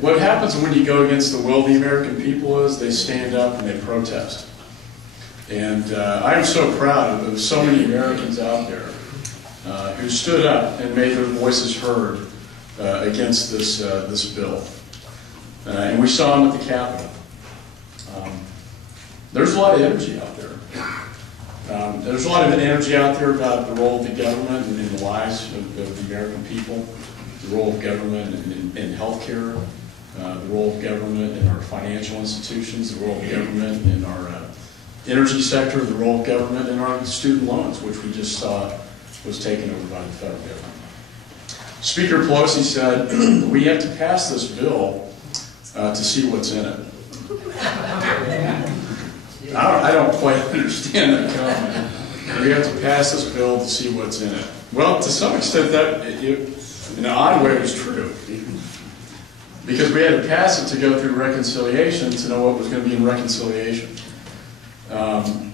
what happens when you go against the will of the American people is they stand up and they protest. And I am so proud of so many Americans out there who stood up and made their voices heard against this bill. And we saw them at the Capitol. There's a lot of energy out there. There's a lot of energy out there about the role of the government and in the lives of the American people, the role of government in healthcare, the role of government in our financial institutions, the role of government in our energy sector, the role of government in our student loans, which we just saw was taken over by the federal government. Speaker Pelosi said, we have to pass this bill to see what's in it. I don't quite understand that comment. We have to pass this bill to see what's in it. Well, to some extent, that in an odd way, was true. Because we had to pass it to go through reconciliation to know what was going to be in reconciliation. And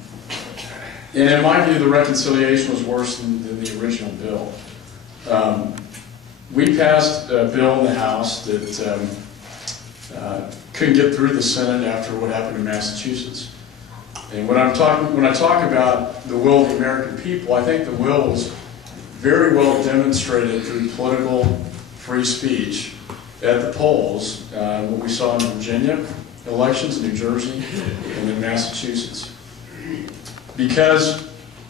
in my view, the reconciliation was worse than the original bill. We passed a bill in the House that couldn't get through the Senate after what happened in Massachusetts. And when I talk about the will of the American people, I think the will was very well demonstrated through political free speech at the polls, what we saw in Virginia elections, New Jersey, and in Massachusetts. Because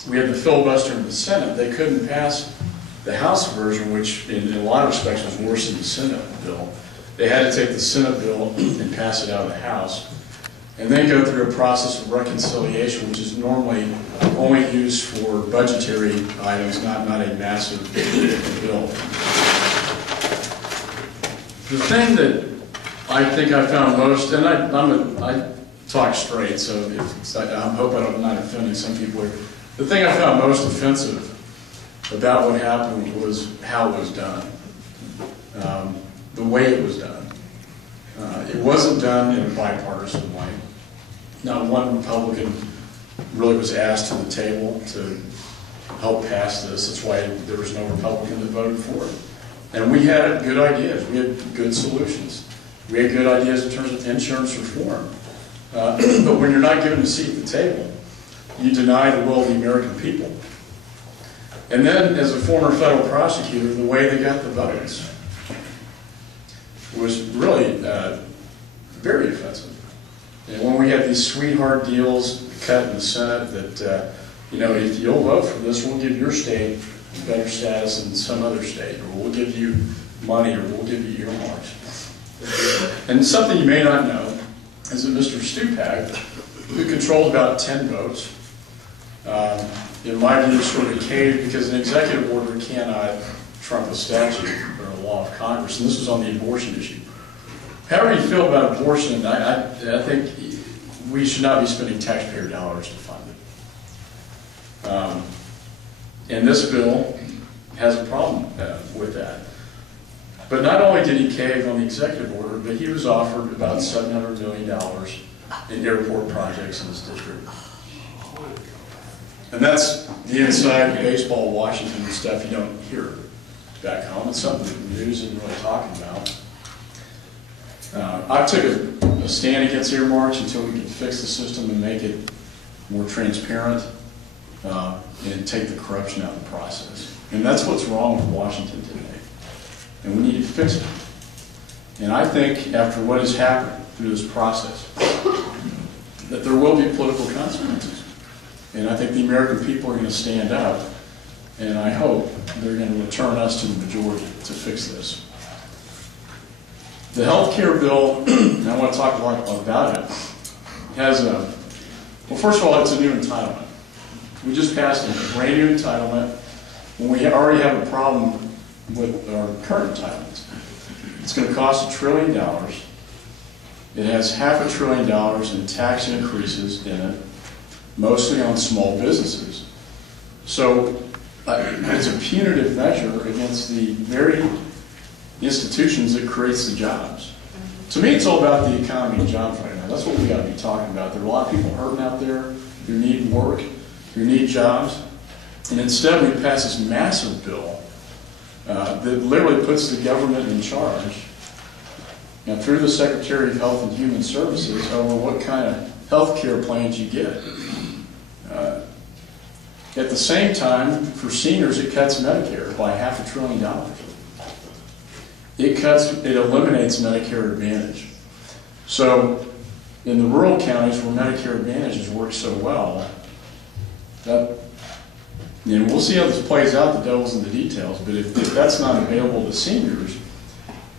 we had the filibuster in the Senate, they couldn't pass the House version, which in a lot of respects was worse than the Senate bill. They had to take the Senate bill and pass it out of the House, and then go through a process of reconciliation, which is normally only used for budgetary items, not a massive bill. The thing that I think I found most, and I talk straight, so I hope I'm not offending some people here. The thing I found most offensive about what happened was how it was done, the way it was done. It wasn't done in a bipartisan way. Not one Republican really was asked to the table to help pass this. That's why there was no Republican that voted for it. And we had good ideas. We had good solutions. We had good ideas in terms of insurance reform. But when you're not given a seat at the table, you deny the will of the American people. And then, as a former federal prosecutor, the way they got the votes was really very offensive. And when we had these sweetheart deals cut in the Senate that, if you'll vote for this, we'll give your state better status than some other state, or we'll give you money, or we'll give you earmarks. And something you may not know is that Mr. Stupak, who controlled about 10 votes, in my view, sort of caved because an executive order cannot trump a statute or a law of Congress, and this was on the abortion issue. However you feel about abortion, I think we should not be spending taxpayer dollars to fund it. And this bill has a problem with that. But not only did he cave on the executive order, but he was offered about $700 million in airport projects in his district. And that's the inside baseball Washington stuff you don't hear back home. It's something that the news isn't really talking about. I took a stand against earmarks until we could fix the system and make it more transparent and take the corruption out of the process. And that's what's wrong with Washington today. And we need to fix it. And I think after what has happened through this process, that there will be political consequences. And I think the American people are going to stand up, and I hope they're going to return us to the majority to fix this. The health care bill, and I want to talk a lot about it, has a, well, first of all, it's a new entitlement. We just passed a brand new entitlement when we already have a problem with our current entitlements. It's going to cost $1 trillion. It has $500 billion in tax increases in it, mostly on small businesses. So it's a punitive measure against the very institutions that creates the jobs. To me, it's all about the economy and jobs right now. That's what we got to be talking about. There are a lot of people hurting out there who need work, who need jobs, and instead we pass this massive bill that literally puts the government in charge Now, through the Secretary of Health and Human Services, over what kind of health care plans you get. At the same time, for seniors, it cuts Medicare by $500 billion. It eliminates Medicare Advantage. So, in the rural counties where Medicare Advantage has worked so well, and we'll see how this plays out, the devil's in the details, but if that's not available to seniors,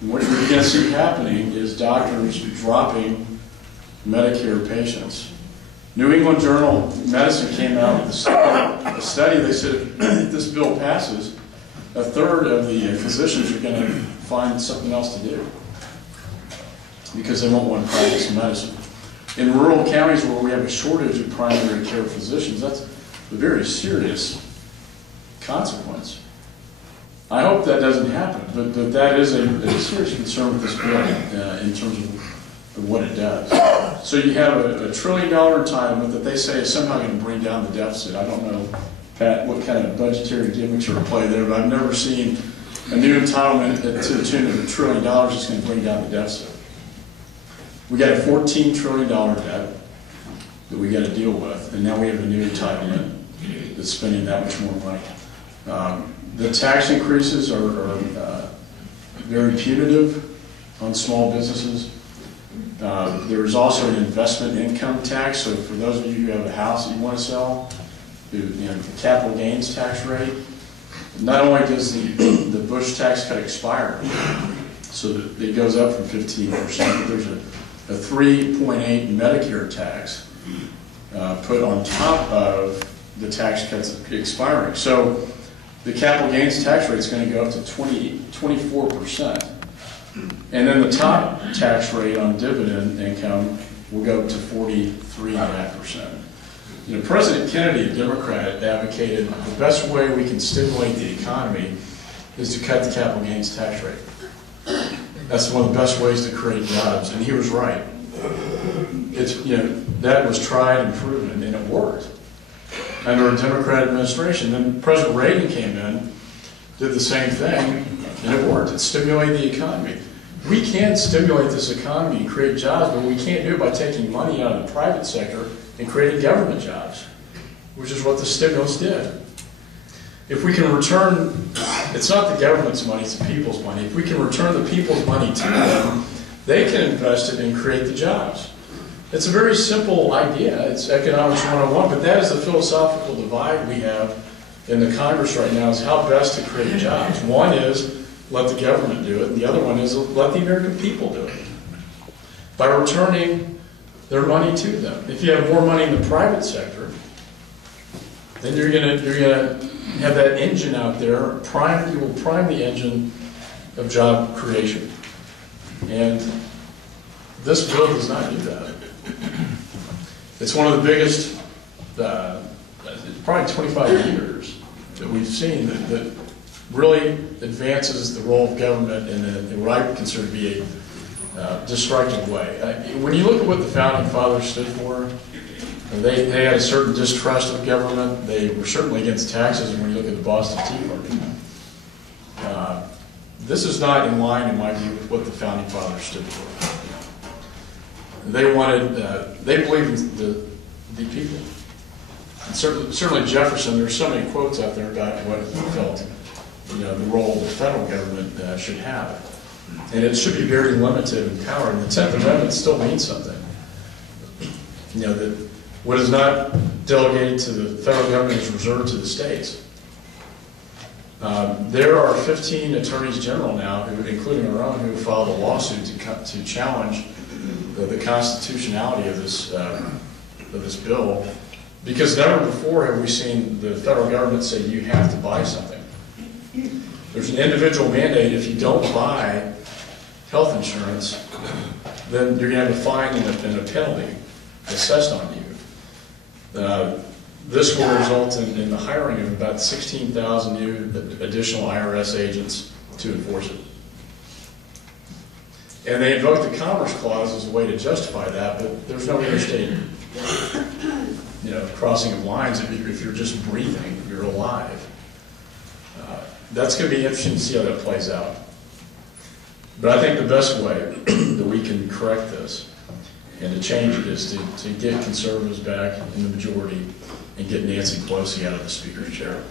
what you're going to see happening is doctors dropping Medicare patients. New England Journal of Medicine came out with a study. They said if this bill passes, a third of the physicians are going to find something else to do because they won't want to practice medicine. In rural counties where we have a shortage of primary care physicians, that's a very serious consequence. I hope that doesn't happen, but that is a serious concern with this bill in terms of what it does. So you have a $1 trillion entitlement that they say is somehow going to bring down the deficit. I don't know, Pat, what kind of budgetary gimmicks are at play there, but I've never seen a new entitlement to the tune of $1 trillion that's going to bring down the deficit. We got a $14 trillion debt that we got to deal with, and now we have a new entitlement that's spending that much more money. The tax increases are very punitive on small businesses. There's also an investment income tax, so for those of you who have a house that you want to sell, the capital gains tax rate, not only does the Bush tax cut expire, so that it goes up from 15%, but there's a 3.8 Medicare tax put on top of the tax cuts expiring. So the capital gains tax rate is going to go up to 24%. And then the top tax rate on dividend income will go up to 43.5%. President Kennedy, a Democrat, advocated the best way we can stimulate the economy is to cut the capital gains tax rate. That's one of the best ways to create jobs, and he was right. That was tried and proven, and it worked under a Democrat administration. Then President Reagan came in, did the same thing, and it worked. It stimulated the economy. We can stimulate this economy and create jobs, but we can't do it by taking money out of the private sector and creating government jobs, which is what the stimulus did. If we can return, it's not the government's money, it's the people's money. If we can return the people's money to them, they can invest it and create the jobs. It's a very simple idea. It's economics 101, but that is the philosophical divide we have in the Congress right now, is how best to create jobs. One is let the government do it, and the other one is let the American people do it by returning their money to them. If you have more money in the private sector, then you're going to have that engine out there. You will prime the engine of job creation, and this bill does not do that. It's one of the biggest, probably 25 years that we've seen that really advances the role of government in what I consider to be a destructive way. When you look at what the Founding Fathers stood for, they had a certain distrust of government. They were certainly against taxes, and when you look at the Boston Tea Party. This is not in line, in my view, with what the Founding Fathers stood for. They wanted, they believed in the people. And certainly Jefferson, there's so many quotes out there about what he felt, the role the federal government should have. And it should be very limited in power. And the 10th Amendment still means something. That what is not delegated to the federal government is reserved to the states. There are 15 attorneys general now, including our own, who have filed a lawsuit to challenge the constitutionality of this bill, because never before have we seen the federal government say you have to buy something. There's an individual mandate. If you don't buy health insurance, then you're going to have a fine and a penalty assessed on you. This will result in the hiring of about 16,000 new additional IRS agents to enforce it. And they invoke the Commerce Clause as a way to justify that, but there's no interstate, crossing of lines if you're just breathing, you're alive. That's going to be interesting to see how that plays out. But I think the best way that we can correct this and to change it is to get conservatives back in the majority and get Nancy Pelosi out of the speaker's chair.